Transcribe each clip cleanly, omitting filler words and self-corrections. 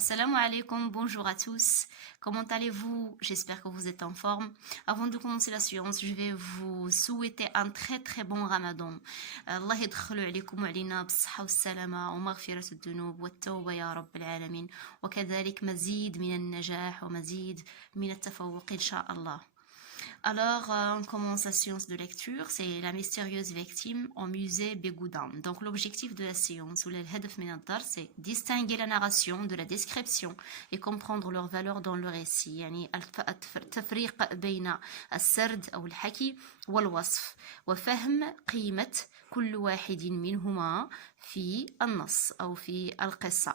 Assalamu alaikum, bonjour à tous. Comment allez-vous? J'espère que vous êtes en forme. Avant de commencer la séance, je vais vous souhaiter un très très bon Ramadan. Allah يدخل عليكم وعلينا بالصحة والسلامة ومغفرة الذنوب والتوبة يا رب العالمين وكذلك مزيد من النجاح ومزيد من التفوق إن شاء الله. Alors, on commence la séance de lecture, c'est la mystérieuse victime au musée Bégoudin. Donc, l'objectif de la séance, ou l'hadaf min ad-dar, c'est distinguer la narration de la description et comprendre leur valeur dans le récit. يعني التفريق بين السرد أو الحكي والوصف وفهم قيمة كل واحد منهما في النص أو في القصة.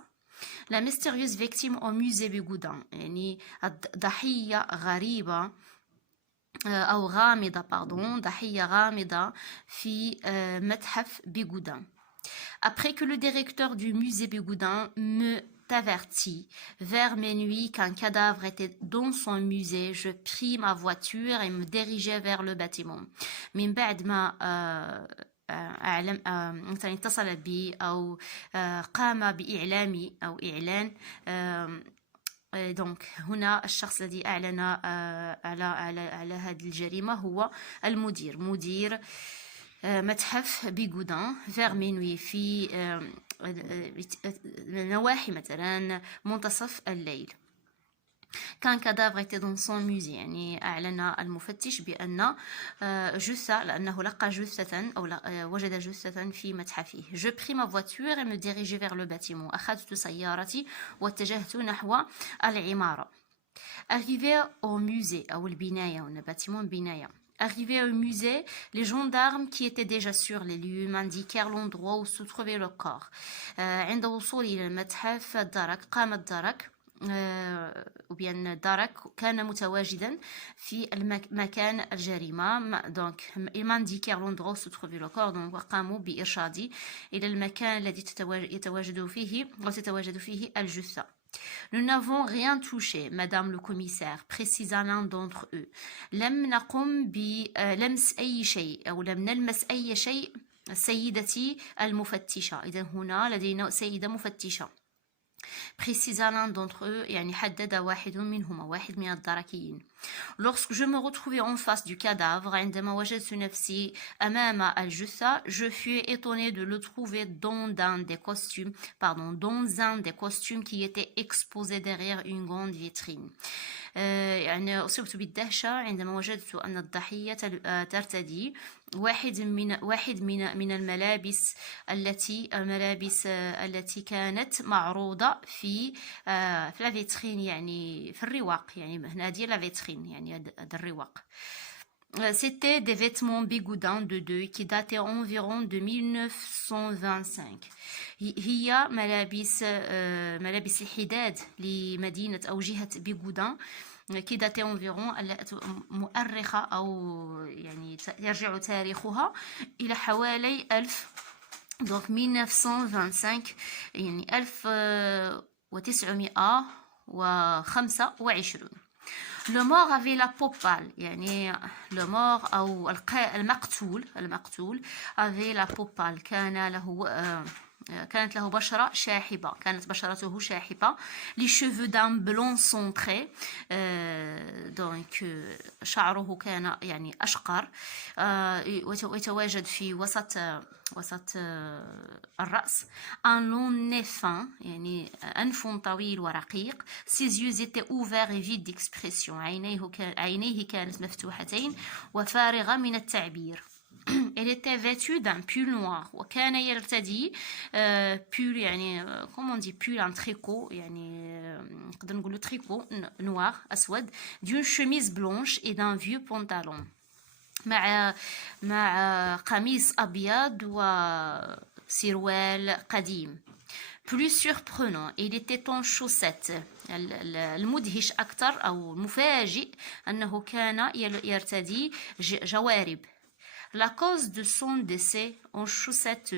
La mystérieuse victime au musée Bégoudin يعني ضحية غريبة أو غامضة ضحية غامضة في متحف Bégoudin. Après que le directeur du musée Bégoudin me avertit vers minuit qu'un cadavre était dans son musée, je pris ma voiture et me dirigeai vers le bâtiment. من بعد ما أعلم مثلا اتصل بي أو قام بإعلامي أو إعلان دونك هنا الشخص الذي أعلن على هذه الجريمة هو مدير متحف بيغودان vers minuit في نواحي مثلا منتصف الليل. كان كادافر était dans son musée يعني أعلن المفتش بأن جثة لأنه لقى جثة أو وجد جثة في متحفه. Je pris ma voiture et me dirigeai vers le bâtiment. أخذت سيارتي واتجهت نحو العمارة. Arrivé au musée أو البناية أو bâtiment بناية. Arrivé au musée, les gendarmes qui étaient déjà sur les lieux m'indiquèrent l'endroit où se trouvait le corps. عند وصولي إلى المتحف قام الدرك وبأن الدرك كان متواجدا في مكان الجريمة. donc ils m'indiquèrent l'endroit où se trouvait le corps. donc وقاموا بإرشادي إلى المكان الذي تتواجد فيه الجثة. Nous n'avons rien touché, Madame le commissaire, précisa l'un d'entre eux. لم نقم بلمس أي شيء أو لم نلمس أي شيء. سيدتي المفتشة. إذا هنا لدينا سيدة مفتشة. précisa l'un d'entre eux يعني حدد واحد منهما واحد من الدركيين. Lorsque je me retrouvais en face du cadavre عندما وجدت نفسي أمام الجثة je fus étonnée de le trouver dans un des costumes qui était exposé derrière une grande vitrine. يعني أصبت بالدهشة عندما وجدت أن الضحية ترتدي واحد من الملابس التي كانت معروضة في لا فيترين يعني في الرواق يعني هنا هذه لا فيترين يعني هذا الرواق. C'était des vêtements Bégoudin de deuil qui dataient environ de 1925. هي ملابس الحداد لمدينة أو جهة بيغودان qui datait environ مؤرخة أو يعني يرجع تاريخها إلى حوالي 1000 donc 1925 يعني 1925. Le mort avait la peau pâle يعني le mort أو المقتول avait la peau pâle كانت له بشرة شاحبة كانت بشرته شاحبة. les cheveux d'un blond centré donc شعره كان يعني أشقر ويتواجد في وسط الرأس. un long nez fin يعني أنف طويل ورقيق. ses yeux étaient ouverts et vides d'expression عينيه كانت مفتوحتين وفارغة من التعبير. Elle était vêtue d'un pull noir وكان يرتدي pull يعني comment on dit pull un tricot يعني نقدر نقولوا tricot noir أسود d'une chemise blanche et d'un vieux pantalon مع قميص أبيض وسروال قديم. Plus surprenant, il était en chaussettes. المدهش أكثر أو المفاجئ أنه كان يرتدي جوارب. La cause de son décès en chaussettes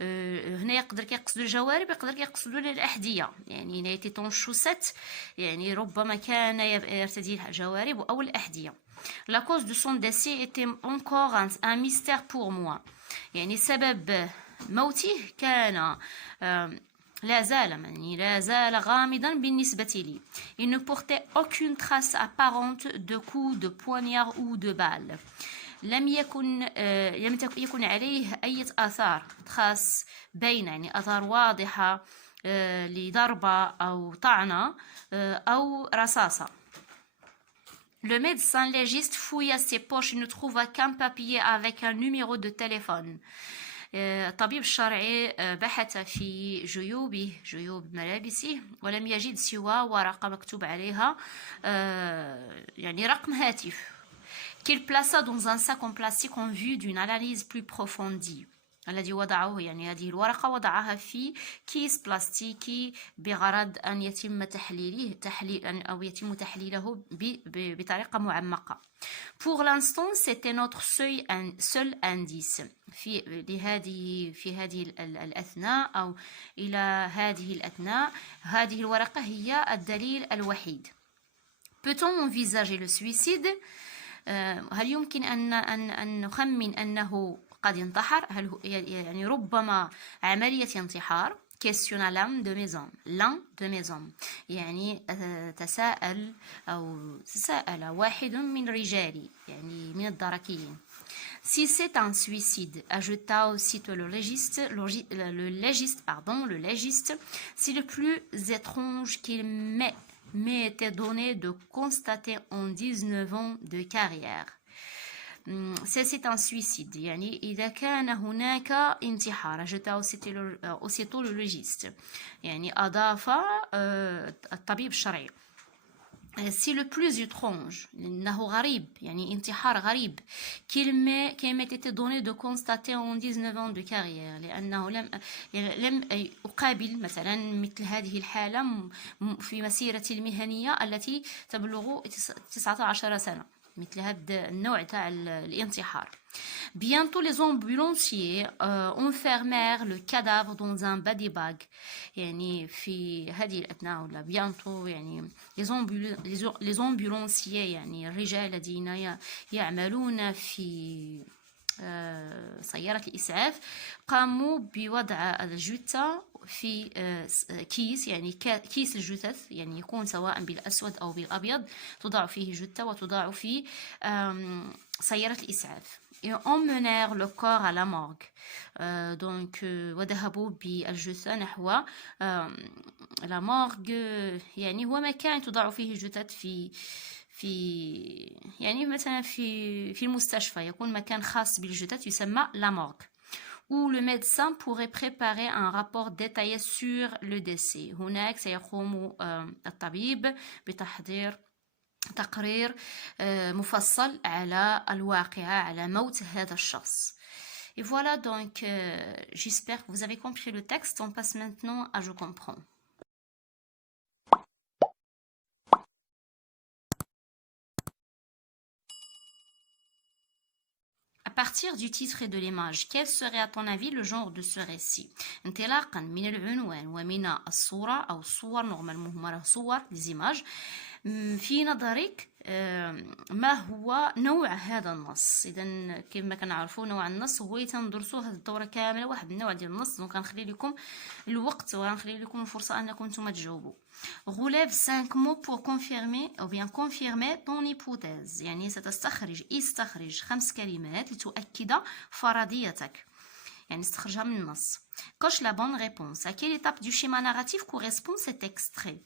هنا يقدر كيقصدوا الجوارب يقدر كيقصدوا الأحذية يعني هنا était en chaussettes يعني ربما كان يرتدي الجوارب أو الأحذية. La cause de son décès était encore un mystère pour moi يعني سبب موته كان لا زال يعني لا زال غامضا بالنسبة لي. Il ne portait aucune trace apparente de coup de poignard ou de balle. لم يكن عليه أي آثار trace باينة يعني آثار واضحة لضربة أو طعنة أو رصاصة. Le médecin légiste fouilla ses poches et ne trouva qu'un papier avec un numéro de téléphone. الطبيب الشرعي بحث في جيوب ملابسه ولم يجد سوى ورقة مكتوب عليها يعني رقم هاتف. Qu'il plaça dans un sac en plastique en vue d'une analyse plus approfondie. الذي وضعه يعني هذه الورقة وضعها في كيس بلاستيكي بغرض أن يتم أو يتم تحليله بطريقة معمقة. Pour l'instant, c'était notre seul indice في هذه الأثناء أو إلى هذه الأثناء. هذه الورقة هي الدليل الوحيد. Peut-on envisager le suicide؟ هل يمكن أن نخمن أنه قد انتحر؟ هل يعني ربما عملية انتحار؟ questionna l'un de mes hommes يعني تساءل واحد من رجالي يعني من الدركيين. Si c'est un suicide, ajouta aussitôt le légiste, c'est le plus étrange qu'il m'ait été donné de constater en 19 ans de carrière. C'est un suicide يعني إذا كان هناك انتحار. أجتا aussitôt le légiste يعني أضاف الطبيب الشرعي. C'est le plus étrange إنه غريب يعني انتحار غريب qu'il m'ait été donné de constater en 19 ans de carrière لأنه لم أقابل مثلا مثل هذه الحالة في مسيرتي المهنية التي تبلغ 19 سنة مثل هذا النوع تاع الانتحار. Bientôt les ambulanciers enfermèrent le cadavre dans un body bag. يعني في هذه الأثناء ولا bientôt يعني les ambulanciers يعني الرجال الذين يعملون في سيارة الإسعاف قاموا بوضع الجثة في كيس يعني كيس الجثث يعني يكون سواء بالأسود أو بالأبيض توضع فيه جثة وتوضع في سيارة الإسعاف. Et emmenèrent le corps à la morgue. Donc وذهبوا بالجثة نحو la morgue يعني هو مكان توضع فيه الجثث في يعني مثلا في المستشفى يكون مكان خاص بالجثث يسمى la morgue. Où le médecin pourrait préparer un rapport détaillé sur le décès. هناك سيقوم الطبيب بتحضير تقرير مفصل على الواقعة على موت هذا الشخص. Et voilà donc j'espère que vous avez compris le texte. On passe maintenant à je comprends. À partir du titre et de l'image, quel serait à ton avis le genre de ce récit؟ انطلاقا من العنوان ومن الصورة أو الصور نورمال مهمة صور des images في نظرك ما هو نوع هذا النص؟ إذا كما كنعرفوا نوع النص هو تندرسوا هذه الدورة كاملة واحد النوع ديال النص. دونك غنخلي لكم الوقت وغنخلي لكم الفرصة أنكم نتوما تجاوبوا. Relève 5 mots pour confirmer ou bien confirmer ton hypothèse. يعني استخرج 5 كلمات لتؤكد فرضيتك يعني استخرجها من النص. Coche la bonne réponse. À quelle étape du schéma narratif correspond cet extrait؟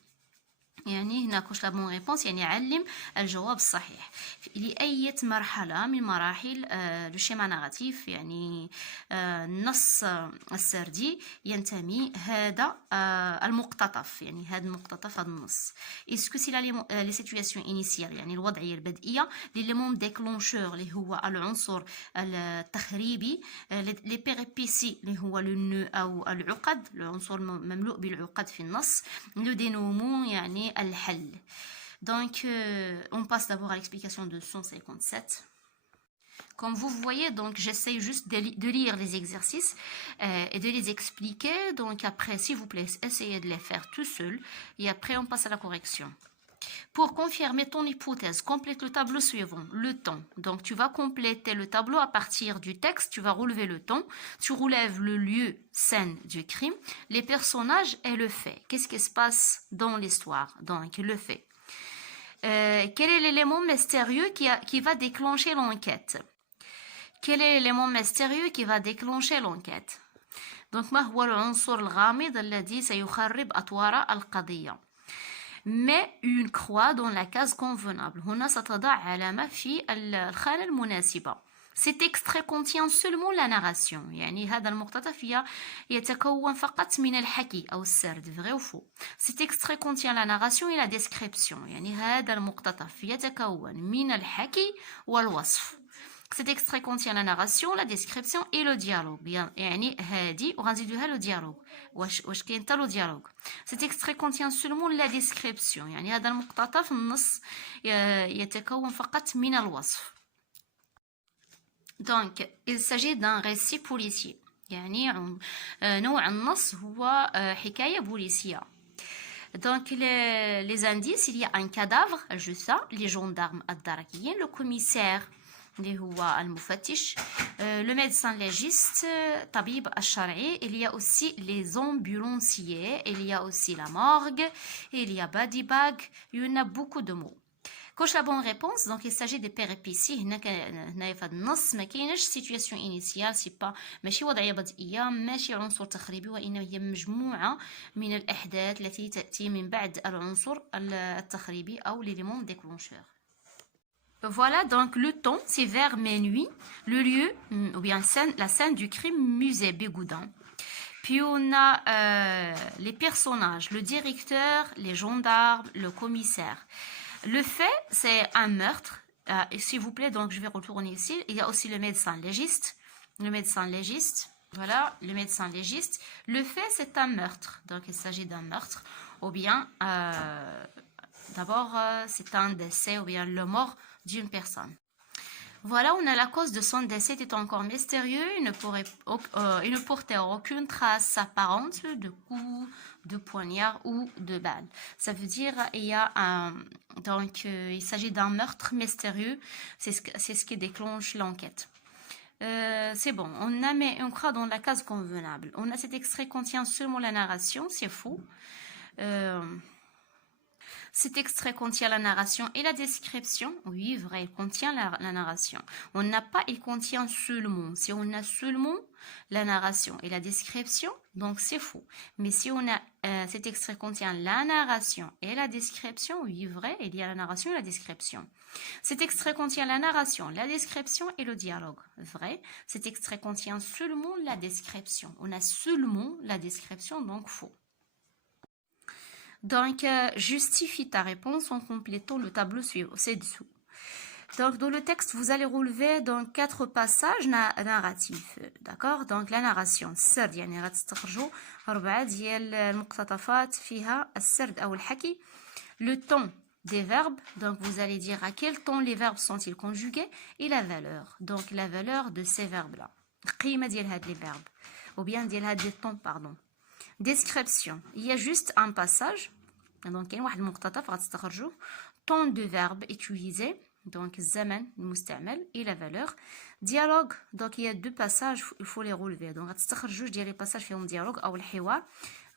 يعني هنا كوش لا بون ريبونس يعني علم الجواب الصحيح. لأية مرحلة من مراحل لو شيما ناراتيف يعني النص السردي ينتمي هذا المقتطف يعني هذا المقتطف هذا النص. اسكو سي لي سيتوياسيون انيسيال يعني الوضعية البدئية ليليمون ديكلونشور اللي هو العنصر التخريبي لي بيريبيسي اللي هو لو نو أو العقد العنصر مملوء بالعقد في النص. لو دينومون يعني الحل. Donc on passe d'abord à l'explication de 157. Comme vous voyez, donc j'essaye juste de lire les exercices et de les expliquer. Donc après, s'il vous plaît, essayez de les faire tout seul et après on passe à la correction. Pour confirmer ton hypothèse, complète le tableau suivant, le temps. Donc, tu vas compléter le tableau à partir du texte, tu vas relever le temps, tu relèves le lieu, scène du crime, les personnages et le fait. Qu'est-ce qui se passe dans l'histoire? Donc, le fait. Quel est l'élément mystérieux qui va déclencher l'enquête? Quel est l'élément mystérieux qui va déclencher l'enquête? Donc, ما هو العنصر الغامض الذي سيخرب أطوار القضية؟ Mets une croix dans la case convenable. هنا ستضع علامة في الخانة المناسبة. Cet extrait contient seulement la narration. يعني هذا المقتطف يتكون فقط من الحكي أو السرد. Vrai ou faux? Cet extrait contient la narration et la description. يعني هذا المقتطف يتكون من الحكي والوصف. Cet extrait contient la narration, la description et le dialogue. يعني هذه وغنزيدوها le dialogue. واش كاين حتى le dialogue. Cet extrait contient seulement la description. يعني هذا المقتطف النص يتكون فقط من الوصف. Donc, il s'agit d'un récit policier. يعني نوع النص هو حكاية بوليسية. Donc, les indices, il y a un cadavre, الجثة, les gendarmes الدركيين, le commissaire اللي هو المفتش, le médecin légiste, طبيب الشرعي, il y a aussi les ambulanciers, il y a aussi la morgue, il y a body bag, il y en a beaucoup de mots. Coche la bonne réponse. Donc il s'agit des péripéties. هنا في هذا النص ما كايناش سيتوياسيون انيسيال، سي با ماشي وضعيه بدئيه، ماشي عنصر تخريبي، وانما هي مجموعه من الاحداث التي تاتي من بعد العنصر التخريبي او l'élément déclencheur. Voilà, donc le temps, c'est vers minuit, le lieu, ou bien la scène du crime, musée Bégoudin. Puis on a les personnages, le directeur, les gendarmes, le commissaire. Le fait, c'est un meurtre. S'il vous plaît, donc je vais retourner ici. Il y a aussi le médecin légiste. Le médecin légiste, voilà, le médecin légiste. Le fait, c'est un meurtre. Donc il s'agit d'un meurtre. Ou bien, d'abord, c'est un décès, ou bien le mort d'une personne. Voilà, on a la cause de son décès était encore mystérieux. Il ne portait aucune trace apparente de coup, de poignard ou de balle. Ça veut dire il y a il s'agit d'un meurtre mystérieux. C'est ce qui déclenche l'enquête. C'est bon, on a mis une croix dans la case convenable. On a cet extrait contient seulement la narration, c'est faux. Cet extrait contient la narration et la description. Oui, vrai, il contient la narration. On n'a pas, il contient seulement. Si on a seulement la narration et la description, donc c'est faux. Mais si on a, cet extrait contient la narration et la description, oui, vrai, il y a la narration et la description. Cet extrait contient la narration, la description et le dialogue. Vrai. Cet extrait contient seulement la description. On a seulement la description, donc faux. Donc, justifie ta réponse en complétant le tableau suivant, c'est dessous. Donc, dans le texte, vous allez relever dans 4 passages narratifs. D'accord? Donc, la narration. السرد يعني غتستخرجوا 4 ديال المقتطفات فيها السرد أو الحكي. Le temps des verbes. Donc, vous allez dire à quel temps les verbes sont-ils conjugués et la valeur. Donc, la valeur de ces verbes-là. القيمة ديال هاد les verbes. Ou bien ديال هاد les temps, pardon. Description. Il y a juste un passage. Donc, il y a un مقتطف غتستخرجوه. Temps de verbe utilisé. Donc, الزمن المستعمل et la valeur. Dialogue. Donc, il y a 2 passages, il faut les relever. Donc, غتستخرج جوج ديال les passages فيهم dialogue أو الحوار.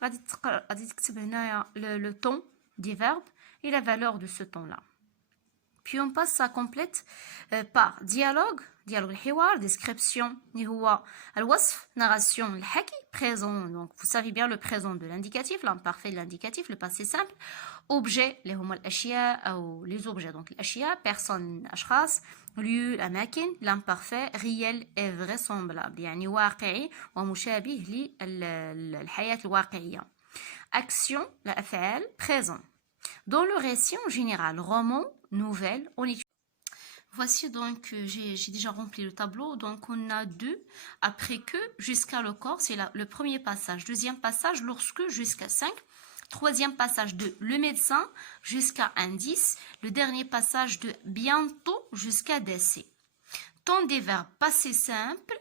غادي تكتب هنايا le temps des verbes et la valeur de ce temps-là. Puis on passe ça complète par dialogue الحوار, description اللي هو الوصف, narration الحكي, présent, donc vous savez bien le présent de l'indicatif, l'imparfait de l'indicatif, le passé simple, objet اللي هما الأشياء أو les objets, donc الأشياء, personne, أشخاص, lieu, الأماكن, l'imparfait, réel et vraisemblable, يعني واقعي ومشابه للحياة الواقعية. Action, الأفعال, présent. Dans le récit en général, roman, nouvelle, on étudie. Voici donc, j'ai déjà rempli le tableau, donc on a 2, après que, jusqu'à le corps, c'est le premier passage. Deuxième passage, lorsque, jusqu'à 5. Troisième passage de le médecin, jusqu'à indice. Le dernier passage de bientôt, jusqu'à décès. Temps des verbes passé simple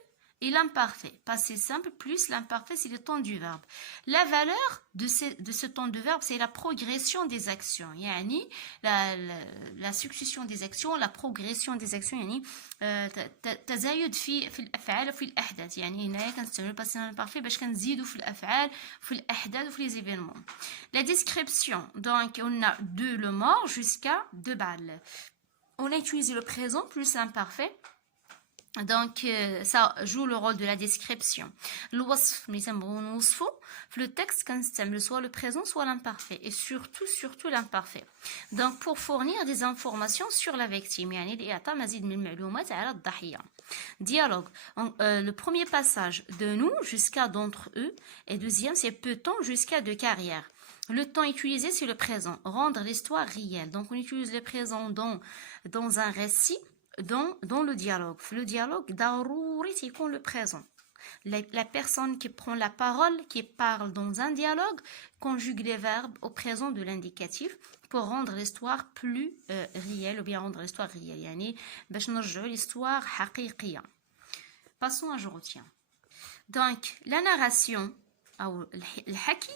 et l'imparfait. Passé simple plus l'imparfait, c'est le temps du verbe. La valeur de ce temps de verbe, c'est la progression des actions. Yani, la succession des actions, la progression des actions. Yani, تزايد في الأفعال وفي الأحداث. يعني هنايا كنستعملو passé imparfait باش كنزيدو في الأفعال وفي الأحداث وفي les événements. La description, donc on a de le mort jusqu'à de balles. On a utilisé le présent plus l'imparfait. Donc, ça joue le rôle de la description. Le texte, quand soit le présent, soit l'imparfait. Et surtout l'imparfait. Donc, pour fournir des informations sur la victime. Dialogue. Le premier passage de nous jusqu'à d'entre eux. Et deuxième, c'est peut-on jusqu'à de carrière. Le temps utilisé, c'est le présent. Rendre l'histoire réelle. Donc, on utilise le présent dans un récit. Dans le dialogue. Le dialogue, darouri, c'est qu'on le présent. La personne qui prend la parole, qui parle dans un dialogue, conjugue les verbes au présent de l'indicatif pour rendre l'histoire plus réelle ou bien rendre l'histoire réelle. Yani, باش نرجعوا l'histoire حقيقية. Passons à je retiens. Donc, la narration, ou الحكي,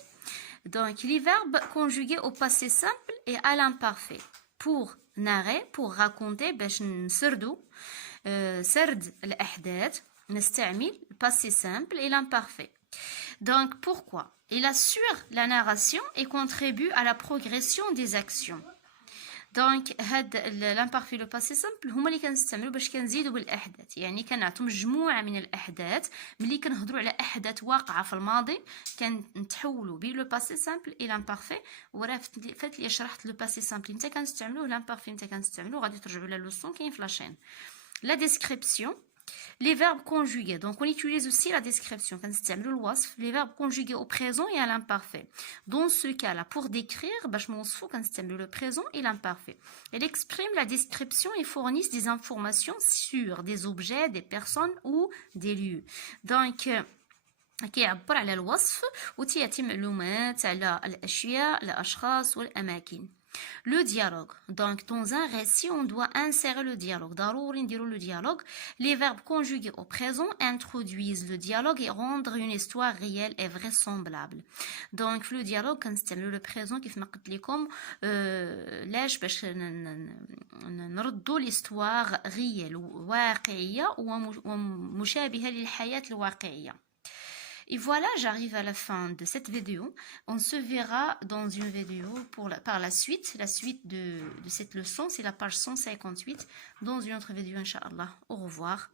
donc les verbes conjugués au passé simple et à l'imparfait. Pour narrer, pour raconter, باش نسردو سرد الأحداث نستعمل le passé simple et l'imparfait. Donc pourquoi? Il assure la narration et contribue à la progression des actions. Donc l'imparfait le passé simple هما اللي كنستعملوا باش كنزيدوا بالاحداث. يعني كنعطوا مجموعه من الاحداث ملي كنهضروا على احداث واقعه في الماضي كنتحولوا بين لو باسي سامبل الى لامبارفي. وراه فات لي شرحت لو باسي سامبل متى كنستعملوه لامبارفي متى كنستعملوه غادي ترجعوا لا لوسون كاين في لاشين. La description, les verbes conjugués. Donc, on utilise aussi la description. Quand c'est le wasf, les verbes conjugués au présent et à l'imparfait. Dans ce cas-là, pour décrire, quand c'est le présent et l'imparfait. Elle exprime la description et fournissent des informations sur des objets, des personnes ou des lieux. Donc, كيعبر على الوصف وتيعطي معلومات على الأشياء الأشخاص والأماكن. Le dialogue. Donc, dans un récit, on doit insérer le dialogue. Le dialogue. Les verbes conjugués au présent introduisent le dialogue et rendent une histoire réelle et vraisemblable. Donc, le dialogue, quand c'est le présent, كيف ما قلت لكم لاش باش نردوا l'histoire réelle واقعية ومشابهة للحياة الواقعية. Et voilà, j'arrive à la fin de cette vidéo. On se verra dans une vidéo par la suite. La suite de cette leçon, c'est la page 158. Dans une autre vidéo, Inch'Allah. Au revoir.